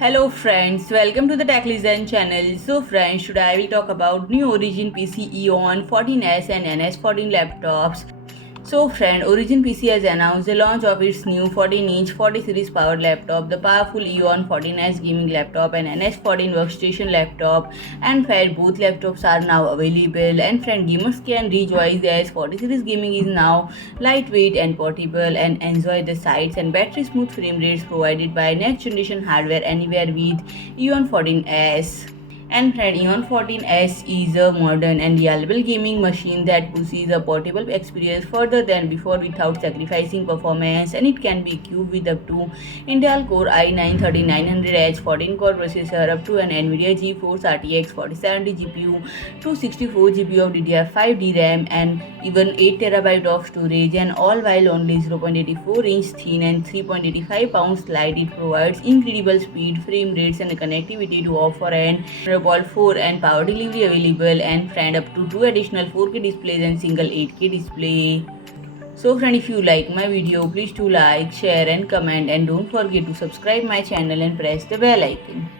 Hello friends, welcome to the Tech Listen channel. So friends, today I will talk about new Origin PC EON14-S and NS-14 laptops. So friend, Origin PC has announced the launch of its new 14-inch 40 series powered laptop, the powerful EON14-S gaming laptop and NS-14 workstation laptop. And friend, both laptops are now available. And friend, gamers can rejoice as 40 series gaming is now lightweight and portable and enjoy the sights and battery smooth frame rates provided by next generation hardware anywhere with EON14-S. And friend, Eon 14S is a modern and reliable gaming machine that pushes a portable experience further than before without sacrificing performance, and it can be equipped with up to Intel Core i9-3900H 14-core processor, up to an NVIDIA GeForce RTX 4070 GPU, 264 GB of DDR5 DRAM, and even 8 TB of storage, and all while only 0.84-inch thin and 3.85 pounds light. It provides incredible speed, frame rates, and connectivity to offer an Thunderbolt 4 and power delivery available, and friend, up to 2 additional 4K displays and single 8K display. So friend, if you like my video, please do like, share and comment, and don't forget to subscribe my channel and press the bell icon.